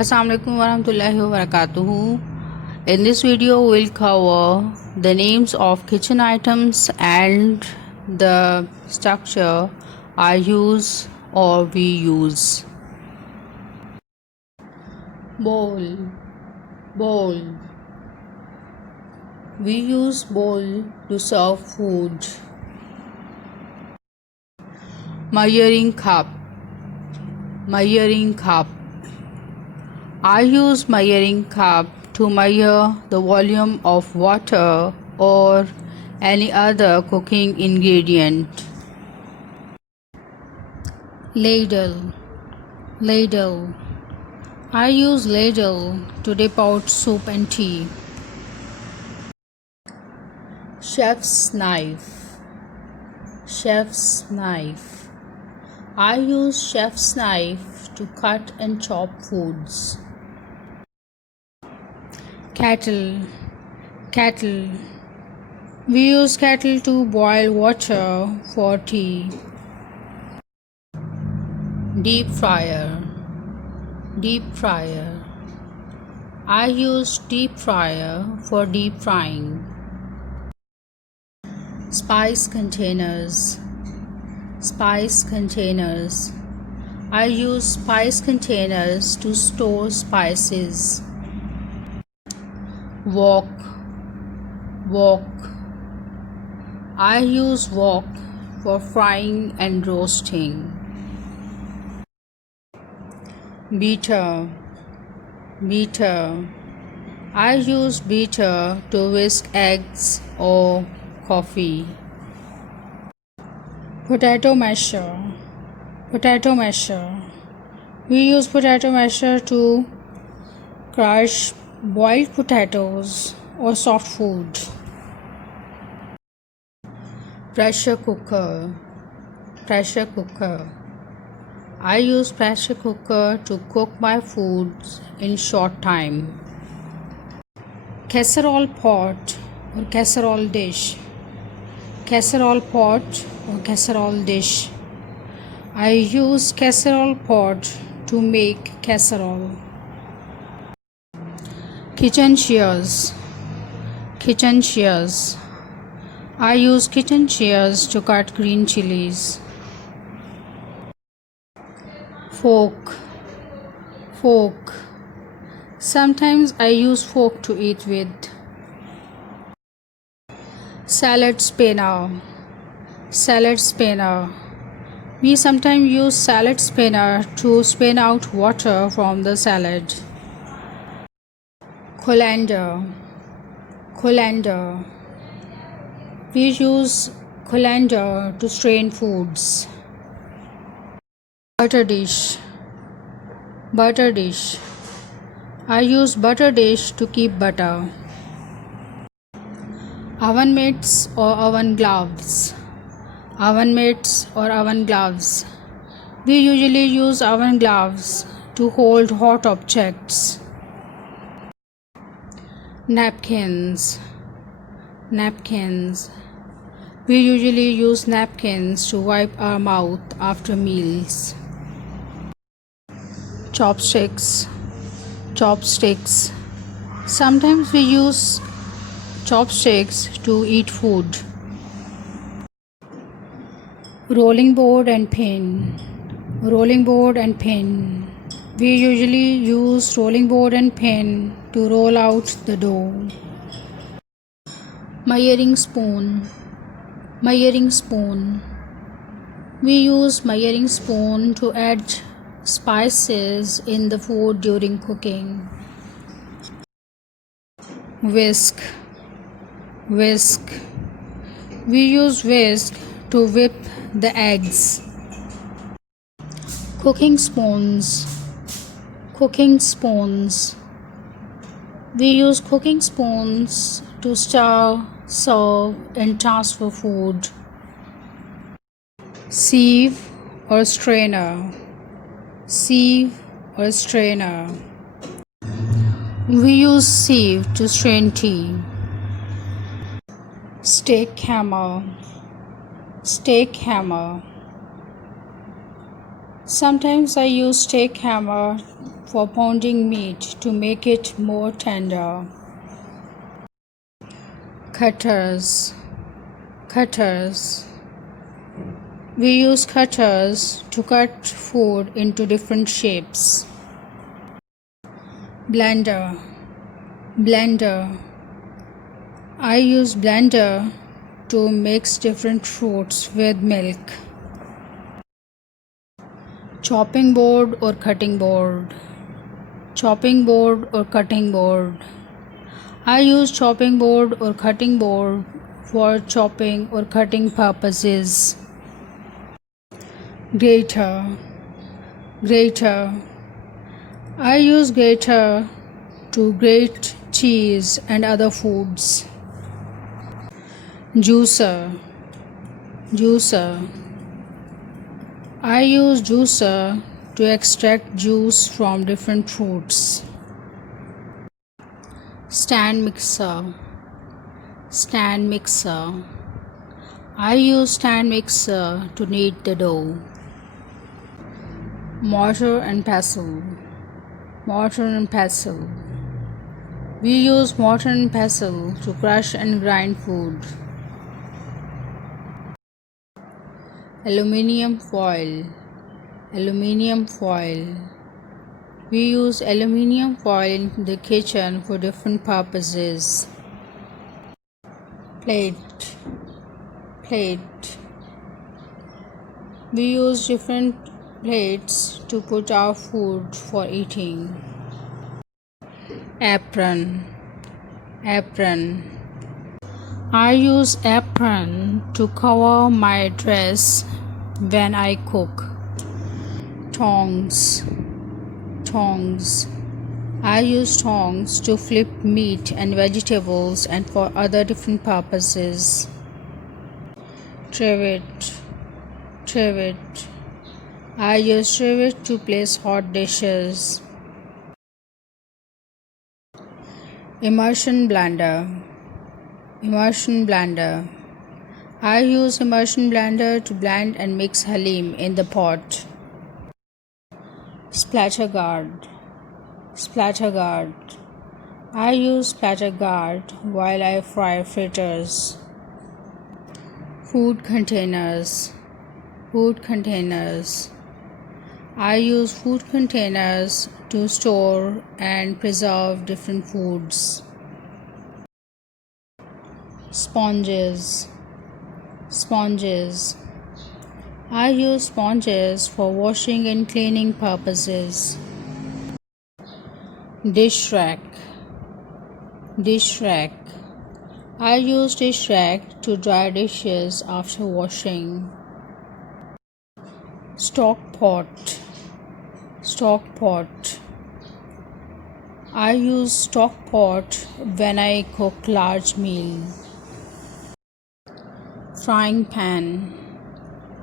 Assalamualaikum warahmatullahi wabarakatuh. In this video, we'll cover the names of kitchen items and the structure I use or we use. Bowl, bowl. We use bowl to serve food. Measuring cup, measuring cup. I use measuring cup to measure the volume of water or any other cooking ingredient. Ladle, ladle. I use ladle to dip out soup and tea. Chef's knife, chef's knife. I use chef's knife to cut and chop foods. Kettle, kettle. We use kettle to boil water for tea. Deep fryer, deep fryer. I use deep fryer for deep frying. Spice containers, spice containers. I use spice containers to store spices. Wok, wok. I use wok for frying and roasting. Beater, beater. I use beater to whisk eggs or coffee. Potato masher, potato masher. We use potato masher to crush boiled potatoes or soft food. Pressure cooker, pressure cooker. I use pressure cooker to cook my foods in short time. Casserole pot or casserole dish, casserole pot or casserole dish. I use casserole pot to make casserole. Kitchen shears, kitchen shears. I use kitchen shears to cut green chilies. Fork, fork. Sometimes I use fork to eat with. Salad spinner, salad spinner. We sometimes use salad spinner to spin out water from the salad. Colander, colander. We use colander to strain foods. Butter dish, butter dish. I use butter dish to keep butter. Oven mitts or oven gloves, oven mitts or oven gloves. We usually use oven gloves to hold hot objects. Napkins, napkins. We usually use napkins to wipe our mouth after meals. Chopsticks, chopsticks. Sometimes we use chopsticks to eat food. Rolling board and pin, rolling board and pin. We usually use rolling board and pin to roll out the dough. Measuring spoon, measuring spoon. We use measuring spoon to add spices in the food during cooking. Whisk, whisk. We use whisk to whip the eggs. Cooking spoons, cooking spoons. We use cooking spoons to stir, serve, and transfer food. Sieve or strainer, sieve or strainer. We use sieve to strain tea. Steak hammer, steak hammer. Sometimes I use steak hammer for pounding meat to make it more tender. Cutters. Cutters. We use cutters to cut food into different shapes. Blender. Blender. I use blender to mix different fruits with milk. Chopping board or cutting board. Chopping board or cutting board. I use chopping board or cutting board for chopping or cutting purposes. Grater. Grater. I use grater to grate cheese and other foods. Juicer. Juicer. I use juicer to extract juice from different fruits. Stand mixer. Stand mixer. I use stand mixer to knead the dough. Mortar and pestle. Mortar and pestle. We use mortar and pestle to crush and grind food. Aluminium foil. Aluminium foil. We use aluminium foil in the kitchen for different purposes. Plate. Plate. We use different plates to put our food for eating. Apron. Apron. I use apron to cover my dress when I cook. Tongs. Tongs. I use tongs to flip meat and vegetables and for other different purposes. Trivet. Trivet. I use trivet to place hot dishes. Immersion blender. Immersion blender. I use immersion blender to blend and mix halim in the pot. Splatter guard. Splatter guard. I use splatter guard while I fry fritters. Food containers. Food containers. I use food containers to store and preserve different foods. Sponges. Sponges. I use sponges for washing and cleaning purposes. Dish rack. Dish rack. I use dish rack to dry dishes after washing. Stock pot. Stock pot. I use stock pot when I cook large meal. Frying pan.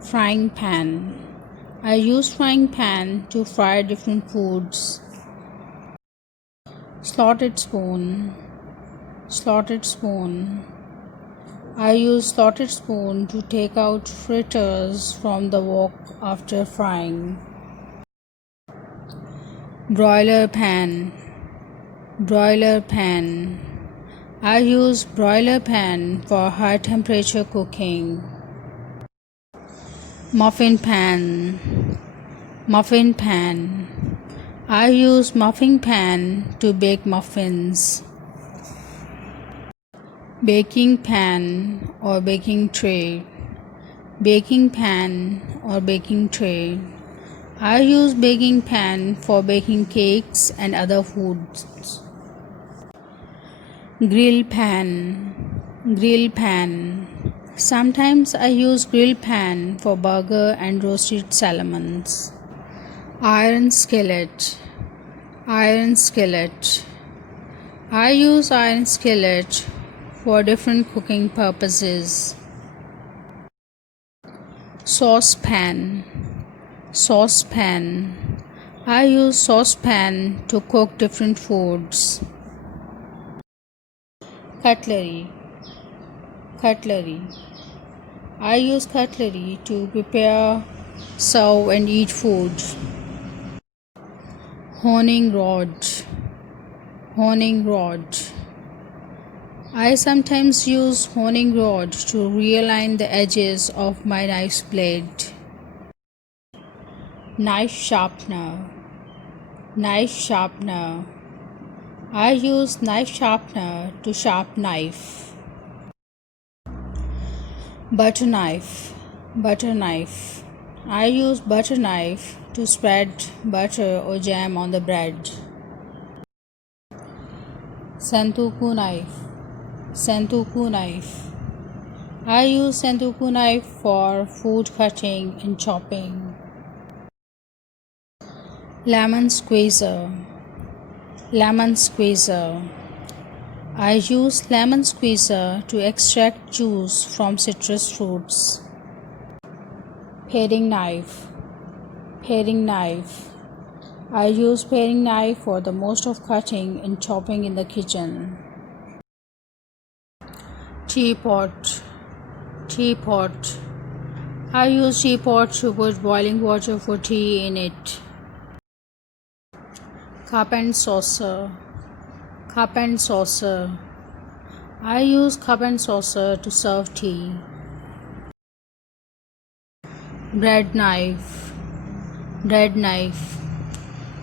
Frying pan. I use frying pan to fry different foods. Slotted spoon. Slotted spoon. I use slotted spoon to take out fritters from the wok after frying. Broiler pan. Broiler pan. I use broiler pan for high temperature cooking. Muffin pan. Muffin pan. I use muffin pan to bake muffins. Baking pan or baking tray. Baking pan or baking tray. I use baking pan for baking cakes and other foods. Grill pan. Grill pan. Sometimes I use grill pan for burger and roasted salmons. Iron skillet. Iron skillet. I use iron skillet for different cooking purposes. Saucepan. Saucepan. I use saucepan to cook different foods. Cutlery. Cutlery. I use cutlery to prepare serve and eat food. Honing rod. Honing rod. I sometimes use honing rod to realign the edges of my knife's blade. Knife sharpener. Knife sharpener. I use knife sharpener to sharpen knife. Butter knife. Butter knife. I use butter knife to spread butter or jam on the bread. Santoku knife. Santoku knife. I use Santoku knife for food cutting and chopping. Lemon squeezer. Lemon squeezer. I use lemon squeezer to extract juice from citrus fruits. Paring knife. Paring knife. I use paring knife for the most of cutting and chopping in the kitchen. Teapot. Teapot. I use teapot to put boiling water for tea in it. Cup and saucer. Cup and saucer. I use cup and saucer to serve tea. Bread knife. Bread knife.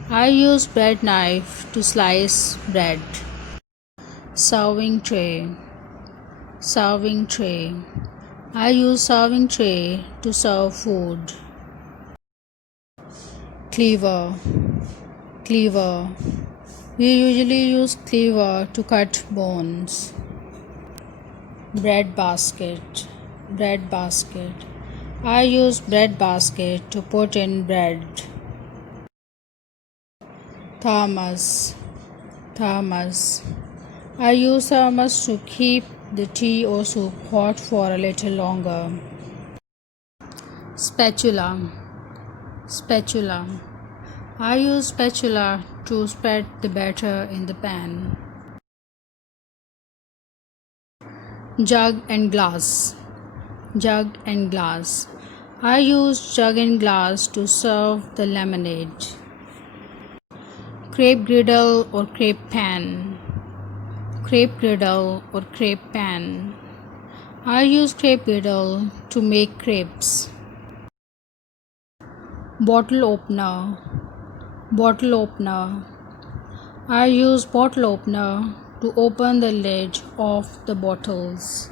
I use bread knife to slice bread. Serving tray. Serving tray. I use serving tray to serve food. Cleaver. Cleaver. We usually use cleaver to cut bones. Bread basket. Bread basket. I use bread basket to put in bread. Thermos. Thermos. I use thermos to keep the tea or soup hot for a little longer. Spatula. Spatula. I use spatula to spread the batter in the pan. Jug and glass. Jug and glass. I use jug and glass to serve the lemonade. Crepe griddle or crepe pan. Crepe griddle or crepe pan. I use crepe griddle to make crepes. Bottle opener. Bottle opener. I use bottle opener to open the lid of the bottles.